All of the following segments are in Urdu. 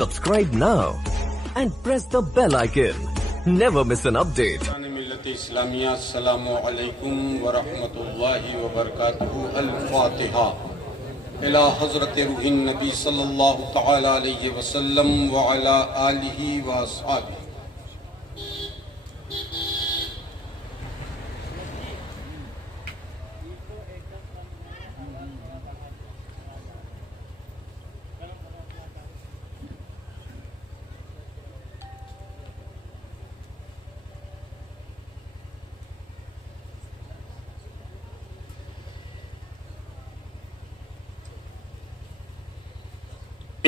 Subscribe now and press the bell icon. Never miss an update. ملت اسلامیہ السلام علیکم ورحمۃ اللہ وبرکاتہ. الفاتحہ. الى حضرت روح النبی صلی اللہ تعالی علیہ وسلم وعلی آلہ واصحابہ.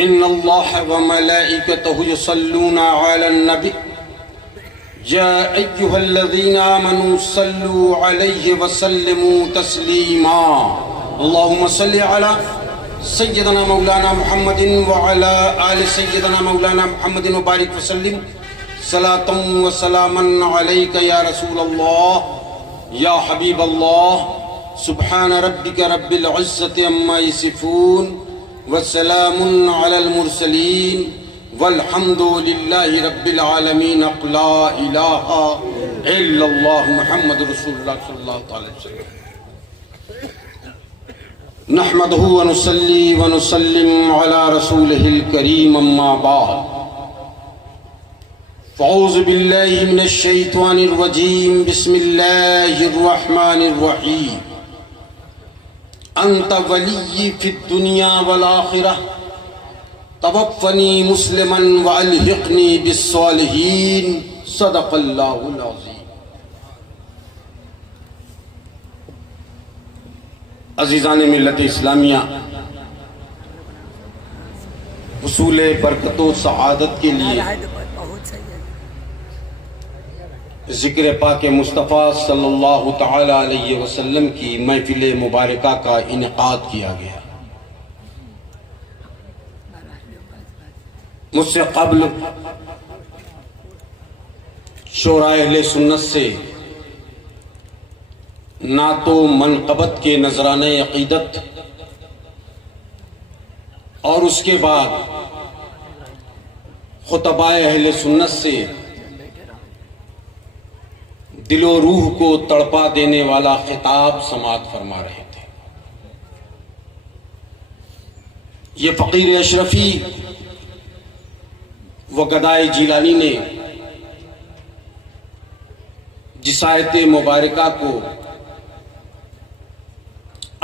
ان اللہ وملائکتہ یصلون علی النبی یا ایہا الذین آمنوا صلوا علیہ وسلموا تسلیما. اللہم صلی علی سیدنا مولانا محمد وعلی آل سیدنا مولانا محمد وبارک وسلم صلاۃ وسلاما علیک یا رسول اللہ یا حبیب اللہ. سبحان ربک رب العزۃ عما یصفون والسلام علی المرسلین والحمد للہ رب العالمین. لا الہ الا اللہ محمد رسول اللہ صلی اللہ علیہ وسلم. نحمدہ ونصلی ونسلم علی رسولہ الکریم. اما بعد فاعوذ باللہ من الشیطان الرجیم. بسم اللہ الرحمن الرحیم. انت ولی فی الدنیا والآخرہ توفنی مسلما والحقنی بالصالحین. صدق اللہ العظیم. عزیزان ملت اسلامیہ، حصول برکت و سعادت کے لیے ذکر پاک مصطفیٰ صلی اللہ تعالی علیہ وسلم کی محفل مبارکہ کا انعقاد کیا گیا. مجھ سے قبل شورائے اہل سنت سے نعت و منقبت کے نذرانہ عقیدت اور اس کے بعد خطبائے اہل سنت سے دل و روح کو تڑپا دینے والا خطاب سماعت فرما رہے تھے. یہ فقیر اشرفی و گدائے جیلانی نے جس آیت مبارکہ کو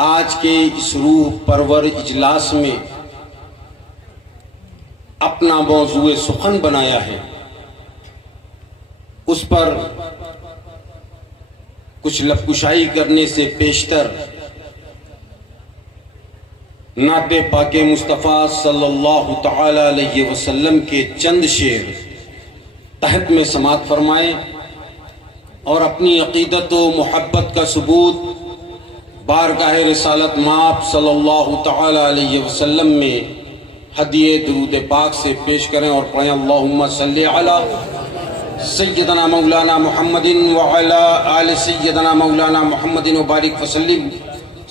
آج کے اس روح پرور اجلاس میں اپنا موضوع سخن بنایا ہے، اس پر کچھ لب کشائی کرنے سے پیشتر نعت پاک مصطفیٰ صلی اللہ تعالی علیہ وسلم کے چند شعر تحت میں سماعت فرمائیں اور اپنی عقیدت و محبت کا ثبوت بارگاہ رسالت مآب صلی اللہ تعالی علیہ وسلم میں ہدیہ درود پاک سے پیش کریں اور پڑھیں. اللہم صلی علی سیدنا مولانا محمد وعلی آل سیدنا مولانا محمد وبارک وسلم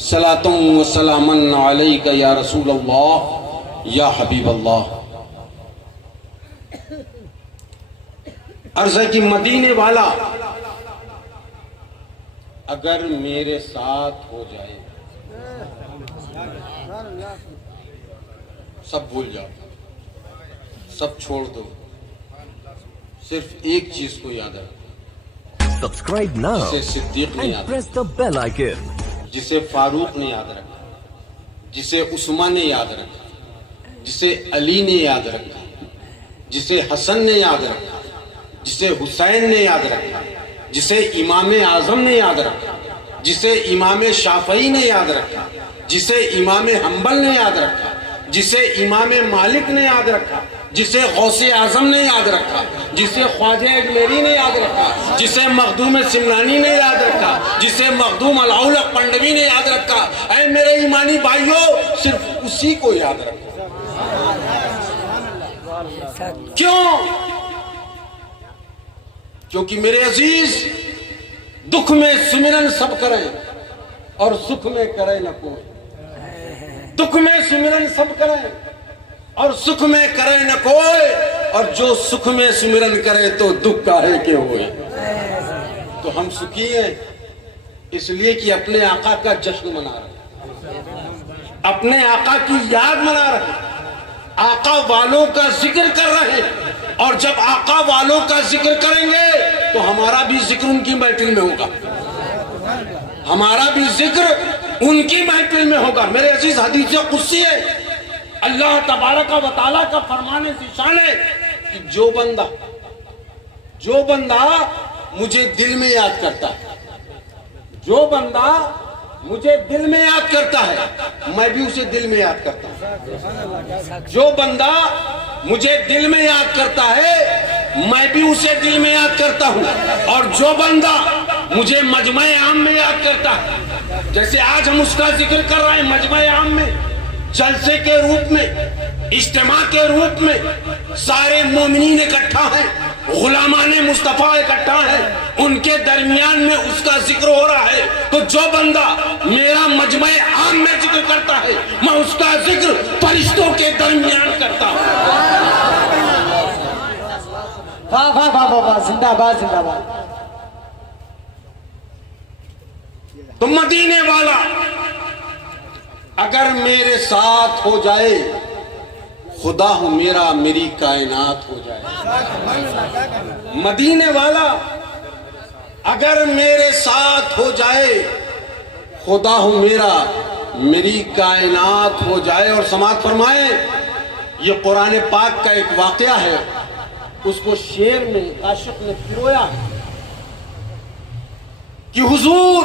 صلاۃ وسلاما علیک یا رسول اللہ یا حبیب اللہ. عرض ہے کہ مدینے والا اگر میرے ساتھ ہو جائے سب بھول جاؤ، سب چھوڑ دو، صرف ایک چیز کو یاد رکھو. Subscribe now جسے صدیق نے and یاد press رکھا، the bell icon. جسے فاروق نے یاد رکھا، جسے عثمان نے یاد رکھا، جسے علی نے یاد رکھا، جسے حسن نے یاد رکھا، جسے حسین نے یاد رکھا، جسے امام اعظم نے یاد رکھا، جسے امام شافعی نے یاد رکھا، جسے امام حنبل نے یاد رکھا، جسے امام مالک نے یاد رکھا، جسے غوث اعظم نے یاد رکھا، جسے خواجہ اجمیری نے یاد رکھا، جسے مخدوم سمنانی نے یاد رکھا، جسے مخدوم الاولق پنڈوی نے یاد رکھا. اے میرے ایمانی بھائیو، صرف اسی کو یاد رکھو. کیوں؟ کیونکہ میرے عزیز، دکھ میں سمرن سب کریں اور سکھ میں کرے نہ کوئی. دکھ میں سمرن سب کریں اور سکھ میں کرے نہ کوئی، اور جو سکھ میں سمرن کرے تو دکھ کاہے کے ہوئے۔ تو ہم سکھی ہیں اس لیے کہ اپنے آقا کا جشن منا رہے ہیں، اپنے آقا کی یاد منا رہے ہیں، آقا والوں کا ذکر کر رہے ہیں، اور جب آقا والوں کا ذکر کریں گے تو ہمارا بھی ذکر ان کی محفل میں ہوگا، ہمارا بھی ذکر ان کی محفل میں ہوگا۔ میرے عزیز حدیث قدسی ہے، اللہ تبارک و تعالیٰ کا فرمان ذیشان ہے کہ جو بندہ مجھے دل میں یاد کرتا ہے، جو بندہ مجھے دل میں یاد کرتا ہے میں بھی اسے دل میں یاد کرتا ہوں، جو بندہ مجھے دل میں یاد کرتا ہے میں بھی اسے دل میں یاد کرتا ہوں، اور جو بندہ مجھے مجمع عام میں یاد کرتا ہے، جیسے آج ہم اس کا ذکر کر رہے ہیں مجمع عام میں، جلسے کے روپ میں، اجتماع کے روپ میں، سارے مومنین اکٹھا ہیں، غلامان مصطفیٰ اکٹھا ہیں، ان کے درمیان میں اس کا ذکر ہو رہا ہے، تو جو بندہ میرا مجمع عام میں ذکر کرتا ہے میں اس کا ذکر فرشتوں کے درمیان کرتا ہوں۔ واہ واہ واہ واہ، زندہ باد زندہ باد۔ تو مدینے والا اگر میرے ساتھ ہو جائے، خدا ہوں میرا میری کائنات ہو جائے۔ مدینے والا اگر میرے ساتھ ہو جائے، خدا ہوں میرا میری کائنات ہو جائے۔ اور سماعت فرمائیں، یہ قرآن پاک کا ایک واقعہ ہے، اس کو شعر میں عاشق نے پرویا ہے کہ حضور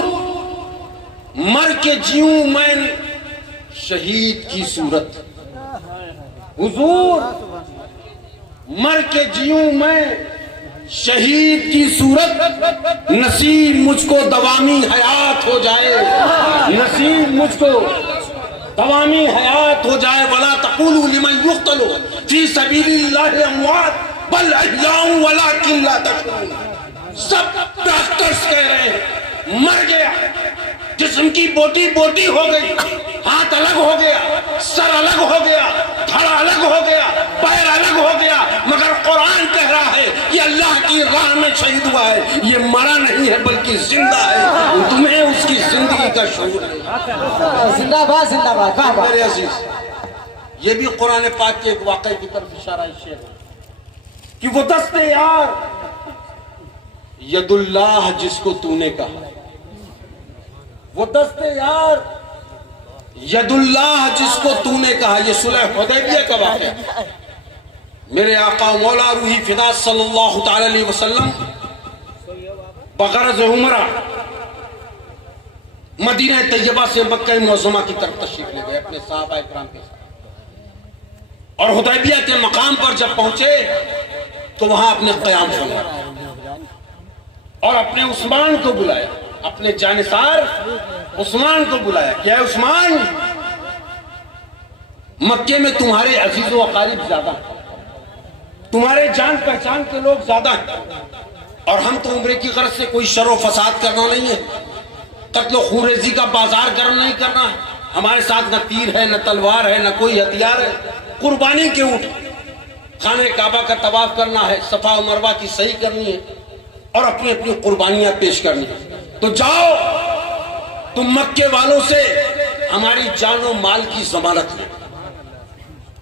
مر کے جیوں میں شہید کی صورت، حضور مر کے جیوں میں شہید کی صورت، نصیب مجھ کو دوامی حیات ہو جائے، نصیب مجھ کو دوامی حیات ہو جائے۔ وَلَا تَقُولُوا لِمَنْ يُقْتَلُ فِي سَبِيلِ اللَّهِ أَمْوَاتٌ بَلْ أَحْيَاءٌ وَلَٰكِنْ لَا تَشْعُرُونَ۔ سب ڈاکٹرز کہہ رہے ہیں مر گیا، جسم کی بوٹی بوٹی ہو گئی، ہاتھ الگ ہو گیا، سر الگ ہو گیا، تھڑا الگ ہو گیا، پیر الگ ہو گیا، مگر قرآن کہہ رہا ہے یہ اللہ کی راہ میں شہید ہوا ہے، یہ مرا نہیں ہے بلکہ زندہ ہے۔ تمہیں اس کی زندگی کا شعور ہے۔ زندہ باد زندہ باد، واہ واہ۔ میرے عزیز، یہ بھی قرآن پاک کے ایک واقعے کی طرف اشارہ ہے کہ وہ دست یار ید اللہ جس کو تو نے کہا، وہ دست یار ید اللہ جس کو تو نے کہا، یہ صلح حدیبیہ کا واقعہ۔ میرے آقا مولا روحی فدا صلی اللہ تعالی علیہ وسلم بغرض عمرہ مدینہ طیبہ سے مکہ معظمہ کی طرف تشریف لے گئے اپنے صحابہ اکرام کے ساتھ، اور حدیبیہ کے مقام پر جب پہنچے تو وہاں اپنے قیام فرمایا اور اپنے عثمان کو بلایا، اپنے جانثار عثمان کو بلایا کہ اے عثمان، مکے میں تمہارے عزیز و اقارب زیادہ ہیں، تمہارے جان پہچان کے لوگ زیادہ ہیں، اور ہم تو عمرے کی غرض سے کوئی شر و فساد کرنا نہیں ہے، قتل و خونریزی کا بازار گرم نہیں کرنا ہے، ہمارے ساتھ نہ تیر ہے، نہ تلوار ہے، نہ کوئی ہتھیار ہے، قربانی کے اونٹ، خانہ کعبہ کا طواف کرنا ہے، صفا و مروہ کی صحیح کرنی ہے، اور اپنی اپنی قربانیاں پیش کرنی ہے۔ تو جاؤ تم مکے والوں سے ہماری جان و مال کی ضمانت لے،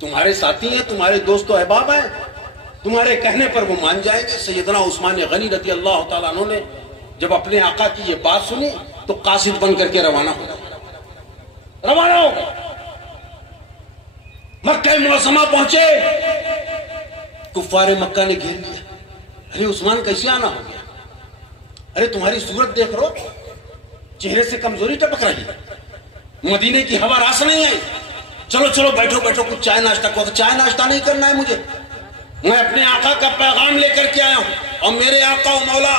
تمہارے ساتھی ہیں، تمہارے دوست و احباب ہیں، تمہارے کہنے پر وہ مان جائیں گے۔ سیدنا عثمان غنی رضی اللہ تعالیٰ عنہ نے جب اپنے آقا کی یہ بات سنی تو قاصد بن کر کے روانہ ہو گئے، مکہ معظمہ پہنچے، کفار مکہ نے گھیر لیا، ارے عثمان کیسے آنا ہو گیا، ارے تمہاری صورت دیکھ رہو، چہرے سے کمزوری ٹپک رہی ہے، مدینے کی ہوا راس نہیں آئی، چلو چلو بیٹھو بیٹھو کچھ چائے ناشتہ کو، چائے ناشتہ نہیں کرنا ہے مجھے، میں اپنے آقا کا پیغام لے کر کے آیا ہوں، اور میرے آقا و مولا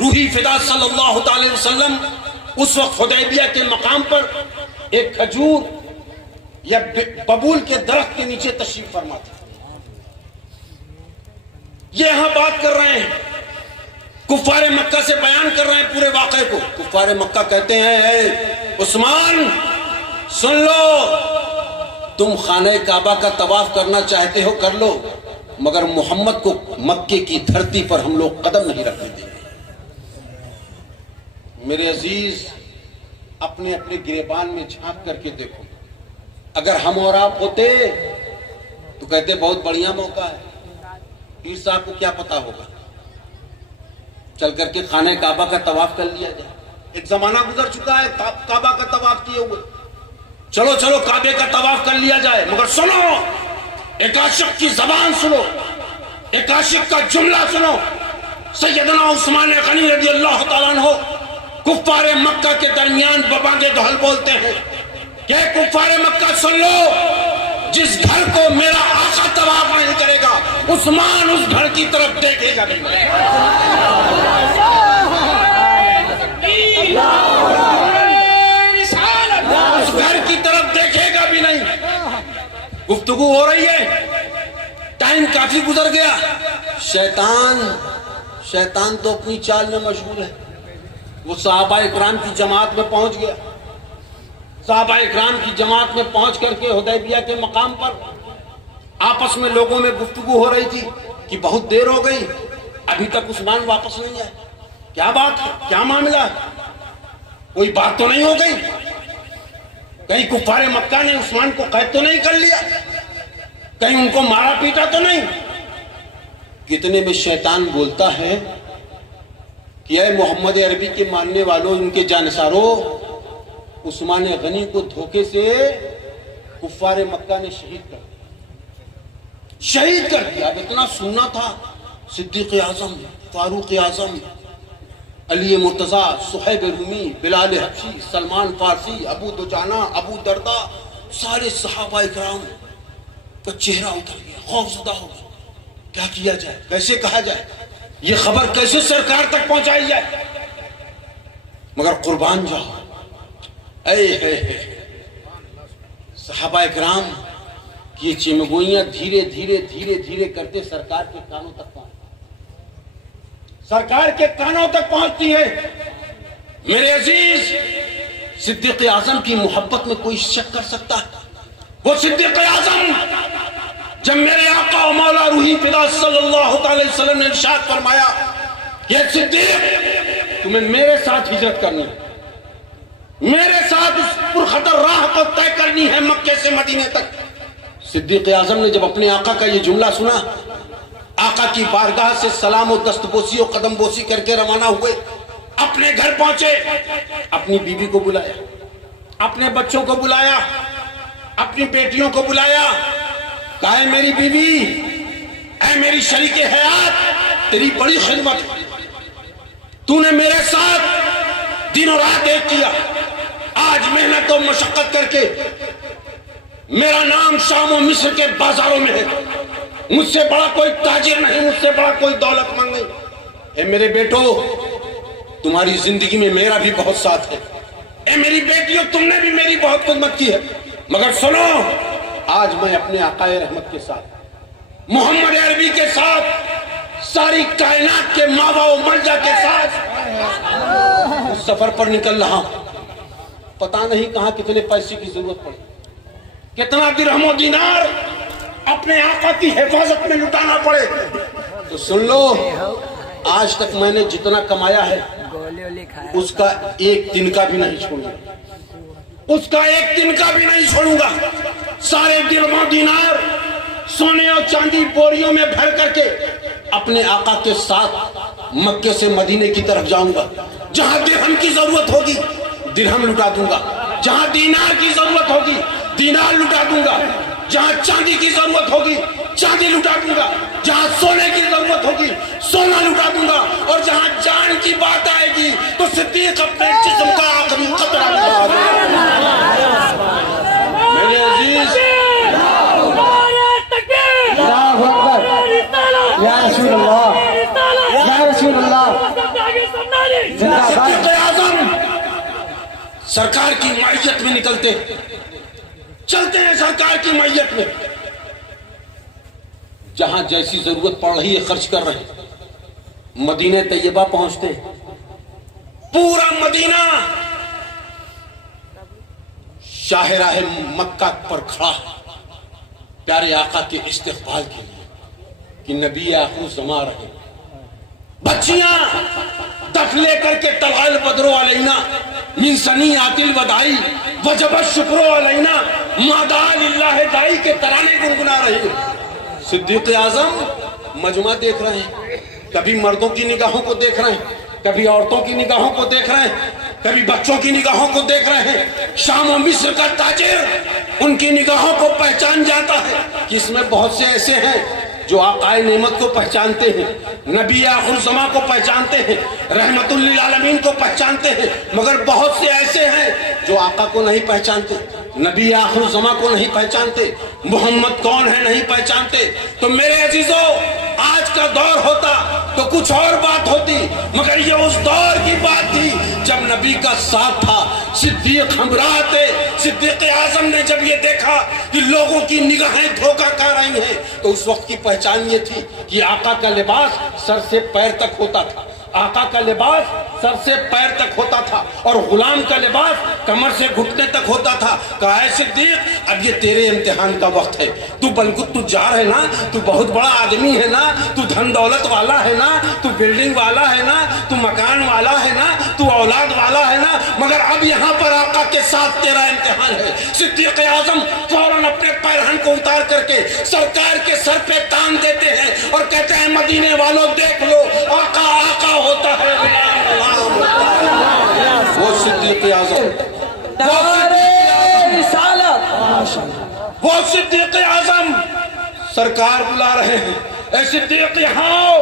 روحی فدا صلی اللہ تعالی وسلم اس وقت حدیبیہ کے مقام پر ایک کھجور یا ببول کے درخت کے نیچے تشریف فرما تھے، یہ یہاں بات کر رہے ہیں، کفار مکہ سے بیان کر رہے ہیں پورے واقعے کو۔ کفار مکہ کہتے ہیں اے عثمان سن لو، تم خانہ کعبہ کا طواف کرنا چاہتے ہو کر لو، مگر محمد کو مکے کی دھرتی پر ہم لوگ قدم نہیں رکھنے دیں گے۔ میرے عزیز، اپنے اپنے گریبان میں جھانک کر کے دیکھو، اگر ہم اور آپ ہوتے تو کہتے بہت بڑھیا موقع ہے، پیر صاحب کو کیا پتا ہوگا، چل کر کے خانہ کعبہ کا طواف کر لیا جائے۔ ایک زمانہ گزر چکا ہے کعبہ کا طواف کیے ہوئے، چلو چلو کعبے کا طواف کر لیا جائے، مگر سنو، ایک عاشق کی زبان سنو، ایک عاشق کا جملہ سنو۔ سیدنا عثمان غنی رضی اللہ تعالیٰ عنہ کفار مکہ کے درمیان ببانگ دہل بولتے ہیں کہ کفار مکہ سن لو، جس گھر کو میرا آقا طواف نہیں کرے گا عثمان اس گھر کی طرف دیکھے گا نہیں۔ اس گھر کی طرف دیکھے گا بھی نہیں۔ گفتگو ہو رہی ہے، ٹائم کافی گزر گیا، شیطان تو اپنی چال میں مشغول ہے۔ وہ صحابہ اکرام کی جماعت میں پہنچ گیا، صحابہ اکرام کی جماعت میں پہنچ کر کے حدیبیہ کے مقام پر آپس میں لوگوں میں گفتگو ہو رہی تھی کہ بہت دیر ہو گئی، ابھی تک عثمان واپس نہیں آئے، کیا بات ہے، کیا معاملہ ہے، کوئی بات تو نہیں ہو گئی، کہیں کفار مکہ نے عثمان کو قید تو نہیں کر لیا، کہیں ان کو مارا پیٹا تو نہیں۔ کتنے میں شیطان بولتا ہے کہ اے محمد عربی کے ماننے والوں، ان کے جانساروں، عثمان غنی کو دھوکے سے کفار مکہ نے شہید کر دیا۔ اب اتنا سننا تھا، صدیق اعظم، فاروق اعظم، علی مرتضی، صہیب رومی، بلال حبشی، سلمان فارسی، ابو دجانہ، ابو دردہ، سارے صحابہ اکرام کا چہرہ اتر گیا، خوف زدہ ہو گیا، کیا کیا جائے، کیسے کہا جائے، یہ خبر کیسے سرکار تک پہنچائی جائے۔ مگر قربان جاؤ، صحابہ اکرام کی چمگوئیاں دھیرے دھیرے دھیرے دھیرے کرتے سرکار کے کانوں تک پہنچتی ہے۔ میرے عزیز، صدیق اعظم کی محبت میں کوئی شک کر سکتا ہے؟ وہ صدیق اعظم جب میرے آقا و مولا روحی فدا صلی اللہ علیہ وسلم نے ارشاد فرمایا کہ صدیق تمہیں میرے ساتھ ہجرت کرنی ہے، میرے ساتھ اس پرخطر راہ کو طے کرنی ہے مکے سے مدینے تک۔ صدیق اعظم نے جب اپنے آقا کا یہ جملہ سنا، آقا کی بارگاہ سے سلام و دست بوسی و قدم بوسی کر کے روانہ ہوئے، اپنے گھر پہنچے، اپنی بیوی کو بلایا، اپنے بچوں کو بلایا، اپنی بیٹیوں کو بلایا، کہا اے میری بیوی، اے میری شریک حیات، تیری بڑی خدمت، تو نے میرے ساتھ دن و رات ایک کیا، آج محنت و مشقت کر کے میرا نام شام و مصر کے بازاروں میں ہے، مجھ سے بڑا کوئی تاجر نہیں، مجھ سے بڑا کوئی دولت مند نہیں۔ اے میرے بیٹو، تمہاری زندگی میں میرا بھی بہت ساتھ ہے، اے میری بیٹیوں، تم نے بھی میری بہت خدمت کی ہے، مگر سنو، آج میں اپنے آقا رحمت کے ساتھ، محمد عربی کے ساتھ، ساری کائنات کے ماوا و ملجا کے ساتھ اس سفر پر نکل رہا ہوں۔ پتہ نہیں کہاں کتنے پیسے کی ضرورت پڑے، کتنا درہم و دینار اپنے آقا کی حفاظت میں لٹانا پڑے، تو سن لو، آج تک میں نے جتنا کمایا ہے اس کا ایک دن کا بھی نہیں چھوڑوں گا، اس کا ایک دن کا بھی نہیں چھوڑوں گا۔ سارے درہم و دینار سونے اور چاندی بوریوں میں بھر کر کے اپنے آقا کے ساتھ مکے سے مدینے کی طرف جاؤں گا۔ جہاں درہم کی ضرورت ہوگی درہم لٹا دوں گا، جہاں دینار کی ضرورت ہوگی دینار لٹا دوں گا، جہاں چاندی کی ضرورت ہوگی چاندی لٹا دوں گا، جہاں سونے کی ضرورت ہوگی سونا لٹا دوں گا، اور جہاں جان کی بات آئے گی تو صدیق اپنے جسم کا آخری قطرہ لٹا دوں گا۔ میرے عزیز، یا رسول اللہ، یا رسول اللہ، صدیق اعظم سرکار کی معیت میں نکلتے، چلتے ہیں سرکار کی معیت میں، جہاں جیسی ضرورت پڑ رہی ہے خرچ کر رہے ہیں۔ مدینہ طیبہ پہنچتے، پورا مدینہ شاہراہ مکہ پر کھڑا ہے، پیارے آقا کے استقبال کے لیے کہ نبی آخر الزمان رہے. بچیاں دف لے کر کے طلع البدر علینا من ثنیات الوداع وجب الشکر علینا ما دعا للہ داعی کے ترانے گنگنا رہے ہیں. صدیق اعظم مجمع دیکھ رہے ہیں، کبھی مردوں کی نگاہوں کو دیکھ رہے ہیں، کبھی عورتوں کی نگاہوں کو دیکھ رہے ہیں، کبھی بچوں کی نگاہوں کو دیکھ رہے ہیں. شام و مصر کا تاجر ان کی نگاہوں کو پہچان جاتا ہے کہ اس میں بہت سے ایسے ہیں جو آقائے نعمت کو پہچانتے ہیں، نبی آخر الزمان کو پہچانتے ہیں، رحمت للعالمین کو پہچانتے ہیں، مگر بہت سے ایسے ہیں جو آقا کو نہیں پہچانتے، نبی آخر الزمان کو نہیں پہچانتے، محمد کون ہے نہیں پہچانتے. تو میرے عزیزو، آج کا دور ہوتا تو کچھ اور بات ہوتی، مگر یہ اس دور کی بات تھی جب نبی کا ساتھ تھا. صدیق ہمراہ تھے. صدیق اعظم نے جب یہ دیکھا کہ لوگوں کی نگاہیں دھوکہ کر رہی ہیں تو اس وقت کی پہچان یہ تھی کہ آقا کا لباس سر سے پیر تک ہوتا تھا. آقا کا لباس سر سے پیر تک ہوتا تھا اور غلام کا لباس کمر سے گھٹنے تک ہوتا تھا. کہا ہے صدیق اب یہ تیرے امتحان کا وقت ہے. تو بلکہ تو جار ہے نا، تو بہت بڑا آدمی ہے نا، تو دھن دولت والا ہے نا، تو بلڈنگ والا ہے نا، تو مکان والا ہے نا، تو اولاد والا ہے نا، مگر اب یہاں پر آقا کے ساتھ تیرا امتحان ہے. صدیق اعظم فوراً اپنے پیرہن کو اتار کر کے سرکار کے سر پہ تان دیتے ہیں اور کہتے ہیں مدینے والوں دیکھ لو، آقا آقا ہوتا ہے، وہ صدیق اعظم، وہ صدیق اعظم. سرکار بلا رہے ہیں، اے صدیق یہاں آؤ،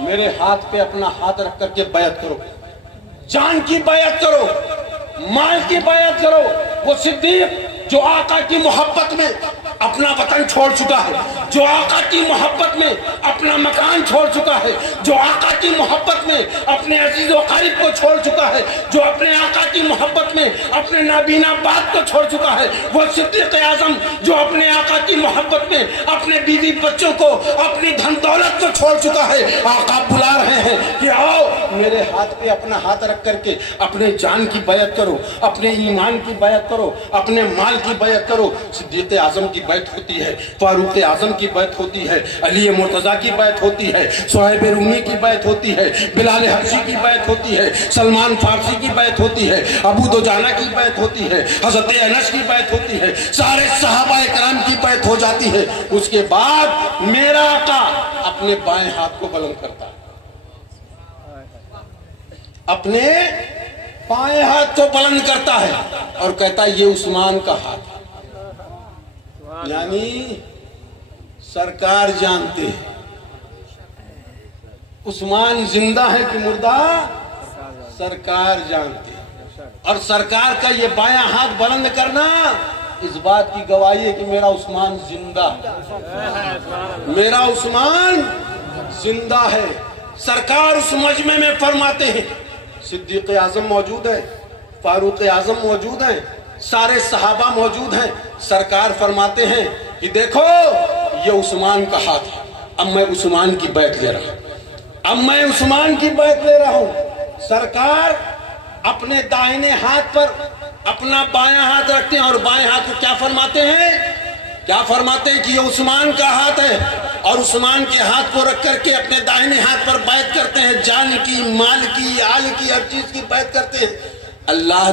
میرے ہاتھ پہ اپنا ہاتھ رکھ کر کے بیعت کرو، جان کی بیعت کرو، مال کی بیعت کرو. وہ صدیق جو آقا کی محبت میں اپنا وطن چھوڑ چکا ہے، جو آقا کی محبت میں اپنا مکان چھوڑ چکا ہے، جو آقا کی محبت میں اپنے عزیز و قریب کو چھوڑ چکا ہے، جو اپنے آقا کی محبت میں اپنے نابینا باپ کو چھوڑ چکا ہے، وہ صدیق اعظم جو اپنے آقا کی محبت میں اپنے بیوی بچوں کو، اپنی دھن دولت کو چھوڑ چکا ہے. آقا بلا رہے ہیں کہ آؤ میرے ہاتھ پہ اپنا ہاتھ رکھ کر کے اپنے جان کی بیعت کرو، اپنے ایمان کی بیعت کرو، اپنے مال کی بیعت کرو. صدیق اعظم کی بیعت ہوتی ہے، فاروق اعظم کی بیعت ہوتی ہے، علی مرتضیٰ کی بیعت ہوتی ہے، صہیب رومی کی بیعت ہوتی ہے، بلال حبشی کی بیعت ہوتی ہے، سلمان فارسی کی بیعت ہوتی ہے، ابو دجانہ کی بیعت ہوتی ہے، حضرت انس کی بیعت ہوتی ہے، سارے صحابہ کرام کی بیعت ہو جاتی ہے. اس کے بعد میرا آقا اپنے بائیں ہاتھ کو بلند کرتا ہے، اپنے بائیں ہاتھ کو بلند کرتا ہے اور کہتا ہے یہ عثمان کا ہاتھ ہے. یعنی سرکار جانتے ہیں عثمان زندہ ہے کہ مردہ، سرکار جانتے ہیں. اور سرکار کا یہ بایاں ہاتھ بلند کرنا اس بات کی گواہی ہے کہ میرا عثمان زندہ ہے، میرا عثمان زندہ ہے. سرکار اس مجمع میں فرماتے ہیں، صدیق اعظم موجود ہے، فاروق اعظم موجود ہیں، سارے صحابہ موجود ہیں. سرکار فرماتے ہیں کہ دیکھو یہ عثمان کا ہاتھ ہے، اب میں عثمان کی بیعت لے رہا ہوں، اب میں عثمان کی بیعت لے رہا ہوں. سرکار اپنے دائنے ہاتھ پر اپنا بایاں ہاتھ رکھتے ہیں اور بائیں ہاتھ کو کیا فرماتے ہیں؟ کیا فرماتے ہیں کہ یہ عثمان کا ہاتھ ہے، اور عثمان کے ہاتھ کو رکھ کر کے اپنے دائنے ہاتھ پر بیعت کرتے ہیں، جان کی، مال کی، آل کی، ہر چیز کی بیعت کرتے ہیں. اللہ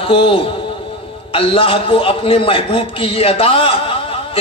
کو اپنے محبوب کی یہ ادا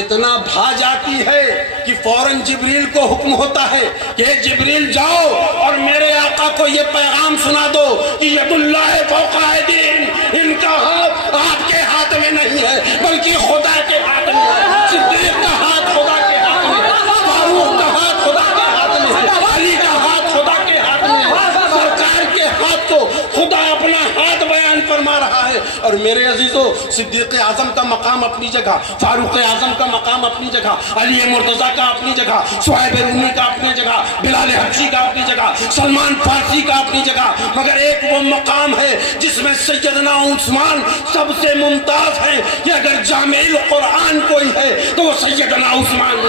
اتنا بھا جاتی ہے کہ فوراً جبریل کو حکم ہوتا ہے کہ جبریل جاؤ اور میرے آقا کو یہ پیغام سنا دو کہ ید اللہ فوق ایدیہم، ان کا ہاتھ آپ کے ہاتھ میں نہیں ہے بلکہ خدا کے ہاتھ میں ہے. صدیق کا ہاتھ خدا کے ہاتھ میں ہے، فاروق کا ہاتھ خدا کے ہاتھ میں ہے، علی کا ہاتھ خدا کے ہاتھ میں ہے. سرکار کے ہاتھ کو خدا اپنا ہاتھ بیان فرما رہا ہے. اور میرے عزیزو، صدیق اعظم کا مقام اپنی جگہ، فاروق اعظم کا مقام اپنی جگہ، علی مرتضیٰ کا اپنی جگہ، صہیب رومی کا اپنی جگہ، بلال حبشی کا اپنی جگہ، سلمان فارسی کا اپنی جگہ، مگر ایک وہ مقام ہے جس میں سیدنا عثمان سب سے ممتاز ہے کہ اگر جامع القرآن کوئی ہے تو وہ سیدنا عثمان ہے.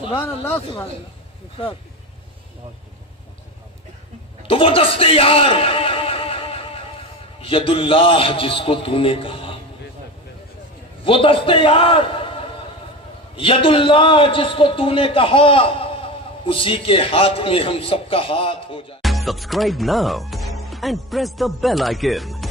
سبحان اللہ سبحان اللہ. تو وہ دستے یار ید اللہ جس کو تو نے کہا وہ دست یار ید اللہ جس کو تو نے کہا اسی کے ہاتھ میں ہم سب کا ہاتھ ہو جائے. Subscribe now and press the bell icon.